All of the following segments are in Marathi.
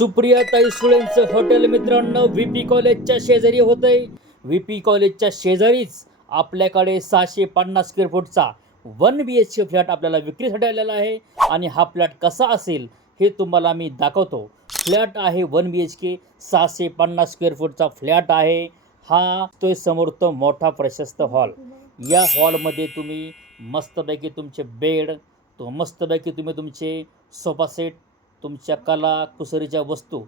सुप्रिया ताई सुळेंचं हॉटेल मित्रांनो व्ही पी कॉलेजच्या शेजारी होतंय. व्ही पी कॉलेजच्या शेजारीच आपल्याकडे सहाशे पन्नास square फूटचा one B H K flat आपल्याला विक्रीसाठी आलेला आहे. आणि हा फ्लॅट कसा असेल हे तुम्हाला मी दाखवतो. फ्लॅट आहे वन बी एच के सहाशे पन्नास स्क्वेअर फूटचा फ्लॅट आहे. हा तो समोर तो मोठा प्रशस्त हॉल या हॉलमध्ये तुम्ही मस्तपैकी तुमचे बेड तो मस्तपैकी तुम्ही तुमचे सोफा सेट तुमच्या कला कुसरीच्या वस्तू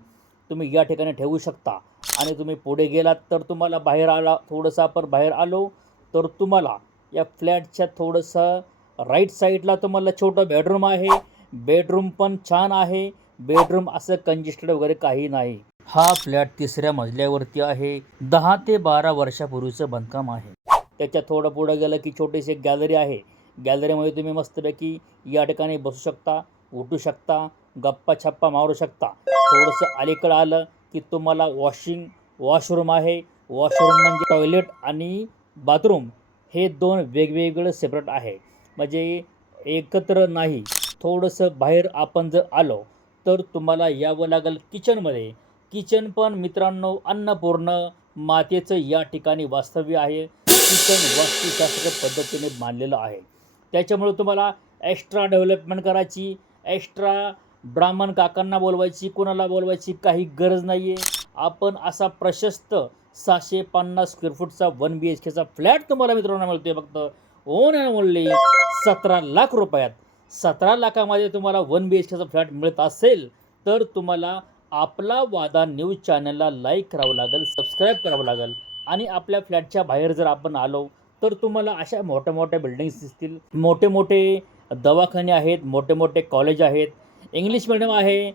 तुम्ही या ठिकाणी ठेवू शकता. आणि तुम्ही पुढे गेलात तर तुम्हाला बाहेर आला थोडंसं आपण बाहेर आलो तर तुम्हाला या फ्लॅटच्या थोडंसं राईट साईडला तुम्हाला छोटं बेडरूम आहे. बेडरूम पण छान आहे. बेडरूम असं कंजेस्टेड वगैरे काही नाही. हा फ्लॅट तिसऱ्या मजल्यावरती आहे. दहा ते बारा वर्षापूर्वीचं बांधकाम आहे. त्याच्या थोडं पुढं गेलं की छोटीशी एक गॅलरी आहे. गॅलरीमध्ये तुम्ही मस्तपैकी या ठिकाणी बसू शकता उठू शकता. गप्पाछप्पा मारू शकता. थोडंसं अलीकडं आलं की तुम्हाला वॉशिंग वॉशरूम आहे. वॉशरूम म्हणजे टॉयलेट आणि बाथरूम हे दोन वेगवेगळं सेपरेट आहे. म्हणजे एकत्र नाही थोडंसं बाहेर आपण जर आलो तर तुम्हाला यावं लागेल किचनमध्ये. किचन पण मित्रांनो अन्नपूर्ण मातेचं या ठिकाणी वास्तव्य आहे. किचन वास्तुशास्त्र पद्धतीने बांधलेलं आहे. त्याच्यामुळे तुम्हाला एक्स्ट्रा डेव्हलपमेंट करायची एक्स्ट्रा ब्राह्मण काकांना बोलवायची कोणाला बोलवायची काही गरज नाही आहे आपण असा प्रशस्त सहाशे पन्नास स्क्वेअर फूटचा वन बी एच केचा फ्लॅट तुम्हाला मित्रांनो आहे फक्त. ओन अँड ओनली सतरा लाख रुपयात. सतरा लाखामध्ये तुम्हाला वन बी एच केचा फ्लॅट मिळत असेल तर तुम्हाला आपला वादा न्यूज चॅनलला लाईक करावं लागेल सबस्क्राईब करावं लागेल. आणि आपल्या फ्लॅटच्या बाहेर जर आपण आलो तर तुम्हाला अशा मोठ्या मोठ्या बिल्डिंग्स दिसतील. मोठे मोठे दवाखाने आहेत मोठे मोठे कॉलेज आहेत. इंग्लिश मिडियम आहे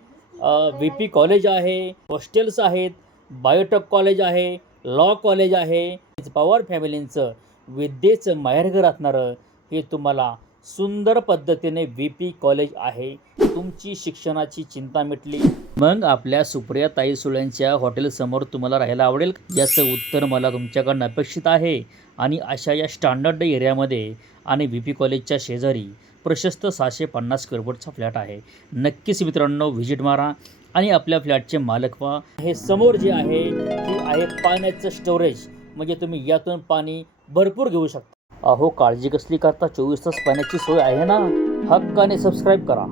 व्ही पी कॉलेज आहे हॉस्टेल्स आहेत बायोटेक कॉलेज आहे लॉ कॉलेज आहे. पवार फॅमिलींचं विद्येचं माहेरघर असणारं हे तुम्हाला सुंदर पद्धतीने व्ही पी कॉलेज आहे. तुमची शिक्षणाची चिंता मिटली. मग आपल्या सुप्रिया ताई सुळ्यांच्या हॉटेलसमोर तुम्हाला राहायला आवडेल? याचं उत्तर मला तुमच्याकडनं अपेक्षित आहे. आणि अशा या स्टँडर्ड एरियामध्ये आणि व्ही पी कॉलेजच्या शेजारी प्रशस्त सहाशे पन्नास स्क्वेअर फूटचा फ्लॅट आहे. नक्कीच मित्रांनो व्हिजिट मारा आणि आपल्या फ्लॅटचे मालक व्हा. हे समोर जे आहे ते आहे पाण्याचं स्टोरेज म्हणजे तुम्ही यातून पाणी भरपूर घेऊ शकता. अहो काळजी कसली करता? चोवीस तास पाण्याची सोय आहे ना? हक्काने सबस्क्राईब करा.